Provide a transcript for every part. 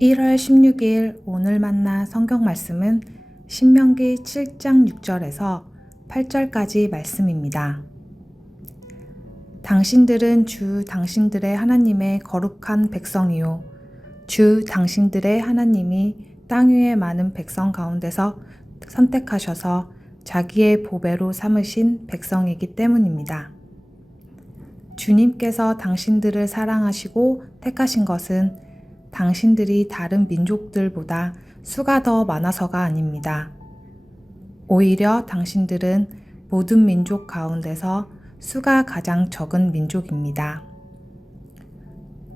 1월 16일 오늘 만나 성경 말씀은 신명기 7장 6절에서 8절까지 말씀입니다. 당신들은 주 당신들의 하나님의 거룩한 백성이요 주 당신들의 하나님이 땅 위의 많은 백성 가운데서 선택하셔서 자기의 보배로 삼으신 백성이기 때문입니다. 주님께서 당신들을 사랑하시고 택하신 것은 당신들이 다른 민족들보다 수가 더 많아서가 아닙니다. 오히려 당신들은 모든 민족 가운데서 수가 가장 적은 민족입니다.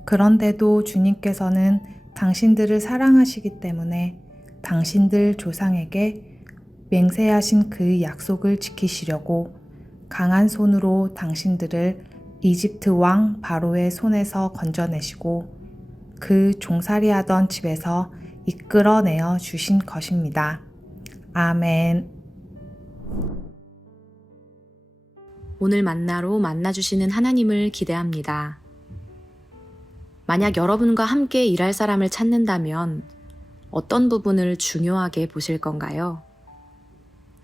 그런데도 주님께서는 당신들을 사랑하시기 때문에 당신들 조상에게 맹세하신 그 약속을 지키시려고 강한 손으로 당신들을 이집트 왕 바로의 손에서 건져내시고 그 종살이하던 집에서 이끌어내어 주신 것입니다. 아멘. 오늘 만나로 만나주시는 하나님을 기대합니다. 만약 여러분과 함께 일할 사람을 찾는다면 어떤 부분을 중요하게 보실 건가요?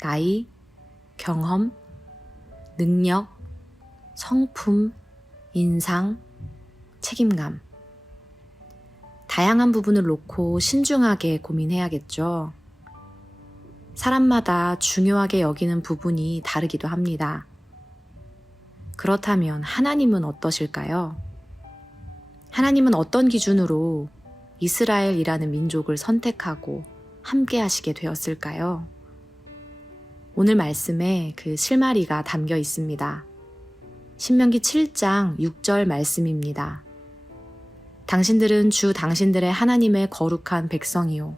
나이, 경험, 능력, 성품, 인상, 책임감. 다양한 부분을 놓고 신중하게 고민해야겠죠. 사람마다 중요하게 여기는 부분이 다르기도 합니다. 그렇다면 하나님은 어떠실까요? 하나님은 어떤 기준으로 이스라엘이라는 민족을 선택하고 함께 하시게 되었을까요? 오늘 말씀에 그 실마리가 담겨 있습니다. 신명기 7장 6절 말씀입니다. 당신들은 주 당신들의 하나님의 거룩한 백성이요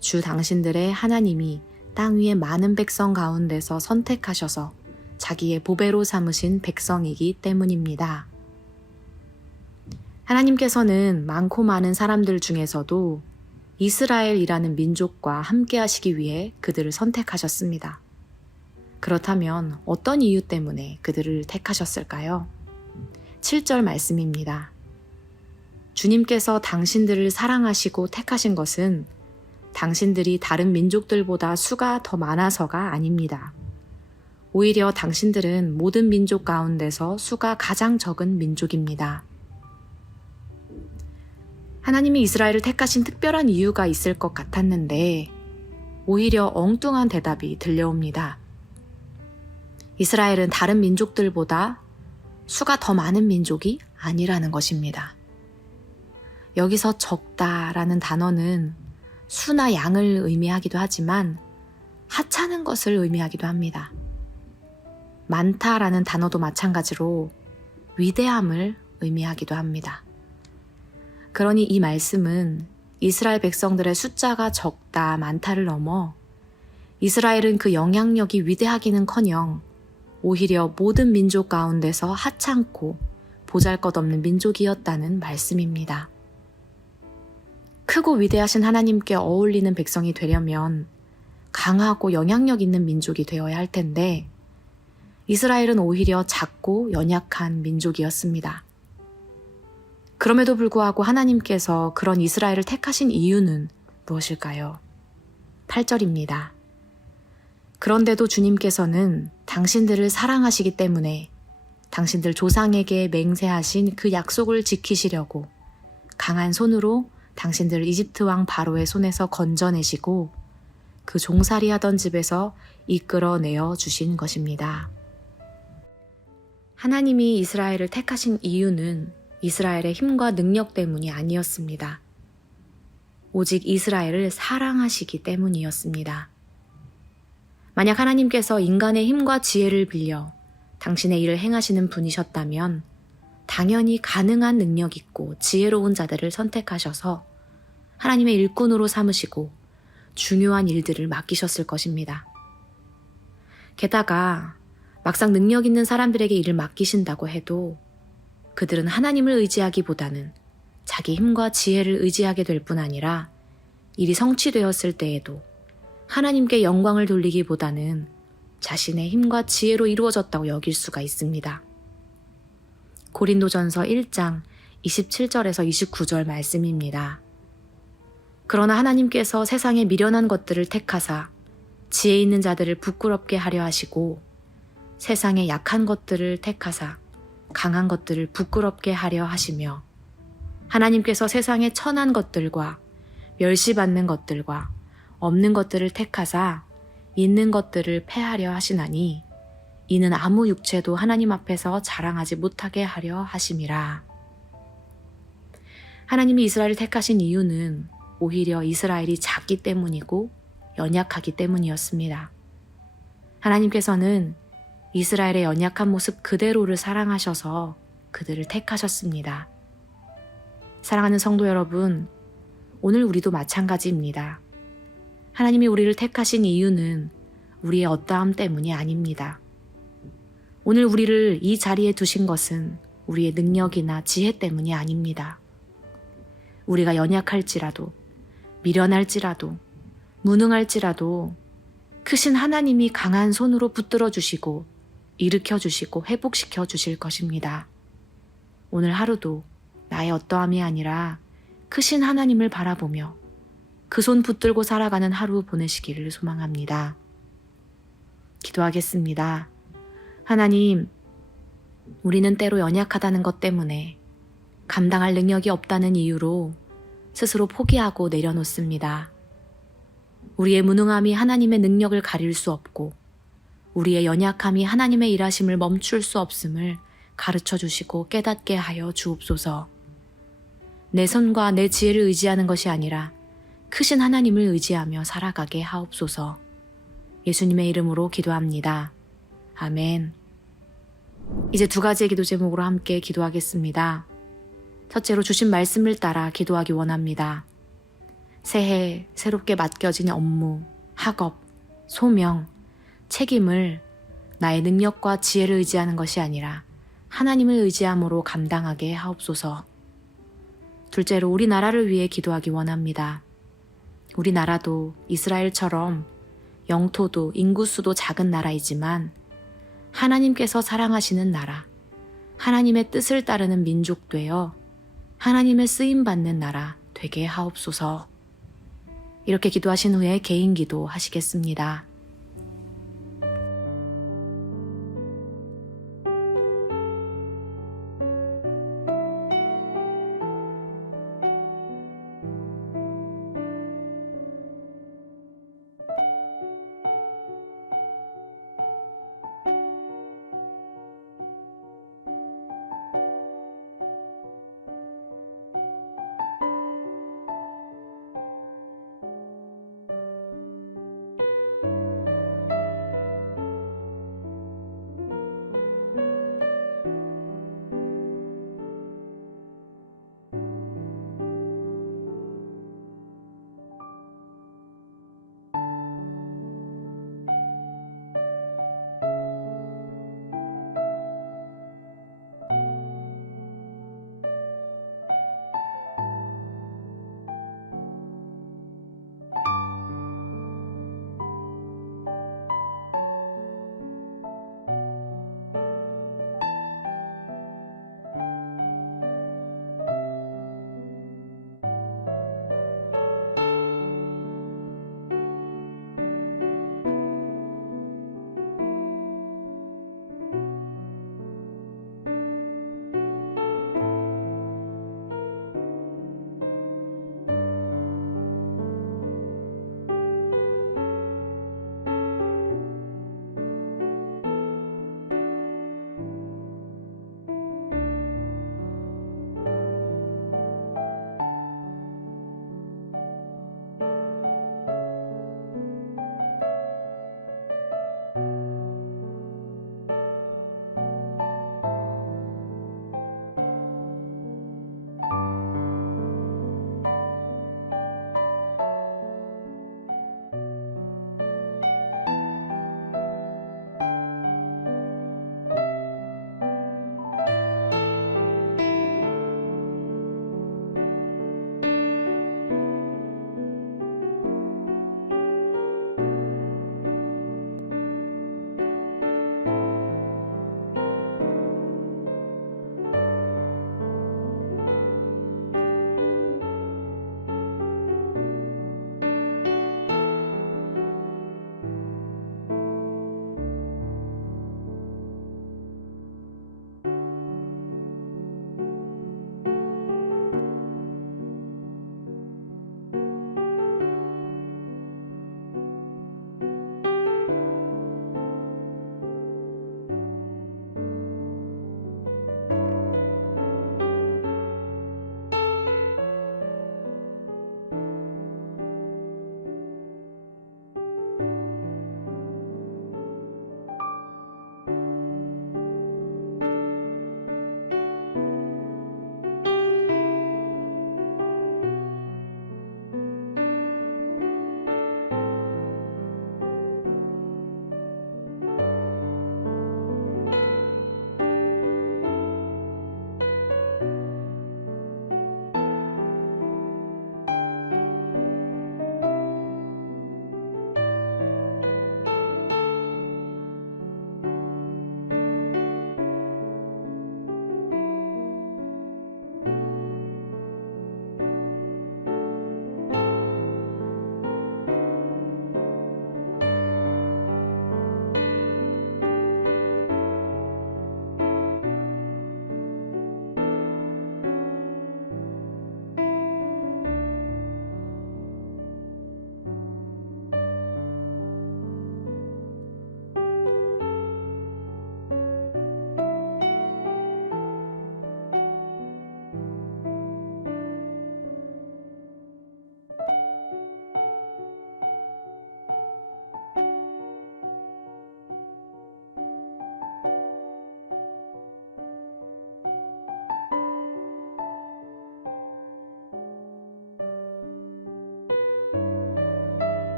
주 당신들의 하나님이 땅 위의 많은 백성 가운데서 선택하셔서 자기의 보배로 삼으신 백성이기 때문입니다. 하나님께서는 많고 많은 사람들 중에서도 이스라엘이라는 민족과 함께 하시기 위해 그들을 선택하셨습니다. 그렇다면 어떤 이유 때문에 그들을 택하셨을까요? 7절 말씀입니다. 주님께서 당신들을 사랑하시고 택하신 것은 당신들이 다른 민족들보다 수가 더 많아서가 아닙니다. 오히려 당신들은 모든 민족 가운데서 수가 가장 적은 민족입니다. 하나님이 이스라엘을 택하신 특별한 이유가 있을 것 같았는데 오히려 엉뚱한 대답이 들려옵니다. 이스라엘은 다른 민족들보다 수가 더 많은 민족이 아니라는 것입니다. 여기서 적다라는 단어는 수나 양을 의미하기도 하지만 하찮은 것을 의미하기도 합니다. 많다라는 단어도 마찬가지로 위대함을 의미하기도 합니다. 그러니 이 말씀은 이스라엘 백성들의 숫자가 적다, 많다를 넘어 이스라엘은 그 영향력이 위대하기는커녕 오히려 모든 민족 가운데서 하찮고 보잘것없는 민족이었다는 말씀입니다. 크고 위대하신 하나님께 어울리는 백성이 되려면 강하고 영향력 있는 민족이 되어야 할 텐데 이스라엘은 오히려 작고 연약한 민족이었습니다. 그럼에도 불구하고 하나님께서 그런 이스라엘을 택하신 이유는 무엇일까요? 8절입니다. 그런데도 주님께서는 당신들을 사랑하시기 때문에 당신들 조상에게 맹세하신 그 약속을 지키시려고 강한 손으로 당신들을 이집트 왕 바로의 손에서 건져내시고 그 종살이 하던 집에서 이끌어내어 주신 것입니다. 하나님이 이스라엘을 택하신 이유는 이스라엘의 힘과 능력 때문이 아니었습니다. 오직 이스라엘을 사랑하시기 때문이었습니다. 만약 하나님께서 인간의 힘과 지혜를 빌려 당신의 일을 행하시는 분이셨다면 당연히 가능한 능력 있고 지혜로운 자들을 선택하셔서 하나님의 일꾼으로 삼으시고 중요한 일들을 맡기셨을 것입니다. 게다가 막상 능력 있는 사람들에게 일을 맡기신다고 해도 그들은 하나님을 의지하기보다는 자기 힘과 지혜를 의지하게 될 뿐 아니라 일이 성취되었을 때에도 하나님께 영광을 돌리기보다는 자신의 힘과 지혜로 이루어졌다고 여길 수가 있습니다. 고린도전서 1장 27절에서 29절 말씀입니다. 그러나 하나님께서 세상의 미련한 것들을 택하사 지혜 있는 자들을 부끄럽게 하려 하시고 세상의 약한 것들을 택하사 강한 것들을 부끄럽게 하려 하시며 하나님께서 세상의 천한 것들과 멸시받는 것들과 없는 것들을 택하사 있는 것들을 패하려 하시나니 이는 아무 육체도 하나님 앞에서 자랑하지 못하게 하려 하심이라. 하나님이 이스라엘을 택하신 이유는 오히려 이스라엘이 작기 때문이고 연약하기 때문이었습니다. 하나님께서는 이스라엘의 연약한 모습 그대로를 사랑하셔서 그들을 택하셨습니다. 사랑하는 성도 여러분, 오늘 우리도 마찬가지입니다. 하나님이 우리를 택하신 이유는 우리의 어떠함 때문이 아닙니다. 오늘 우리를 이 자리에 두신 것은 우리의 능력이나 지혜 때문이 아닙니다. 우리가 연약할지라도, 미련할지라도, 무능할지라도 크신 하나님이 강한 손으로 붙들어 주시고 일으켜 주시고 회복시켜 주실 것입니다. 오늘 하루도 나의 어떠함이 아니라 크신 하나님을 바라보며 그 손 붙들고 살아가는 하루 보내시기를 소망합니다. 기도하겠습니다. 하나님, 우리는 때로 연약하다는 것 때문에 감당할 능력이 없다는 이유로 스스로 포기하고 내려놓습니다. 우리의 무능함이 하나님의 능력을 가릴 수 없고 우리의 연약함이 하나님의 일하심을 멈출 수 없음을 가르쳐 주시고 깨닫게 하여 주옵소서. 내 손과 내 지혜를 의지하는 것이 아니라 크신 하나님을 의지하며 살아가게 하옵소서. 예수님의 이름으로 기도합니다. 아멘. 이제 두 가지의 기도 제목으로 함께 기도하겠습니다. 첫째로 주신 말씀을 따라 기도하기 원합니다. 새해 새롭게 맡겨진 업무, 학업, 소명, 책임을 나의 능력과 지혜를 의지하는 것이 아니라 하나님을 의지함으로 감당하게 하옵소서. 둘째로 우리나라를 위해 기도하기 원합니다. 우리나라도 이스라엘처럼 영토도 인구수도 작은 나라이지만 하나님께서 사랑하시는 나라, 하나님의 뜻을 따르는 민족 되어 하나님의 쓰임받는 나라 되게 하옵소서. 이렇게 기도하신 후에 개인 기도 하시겠습니다.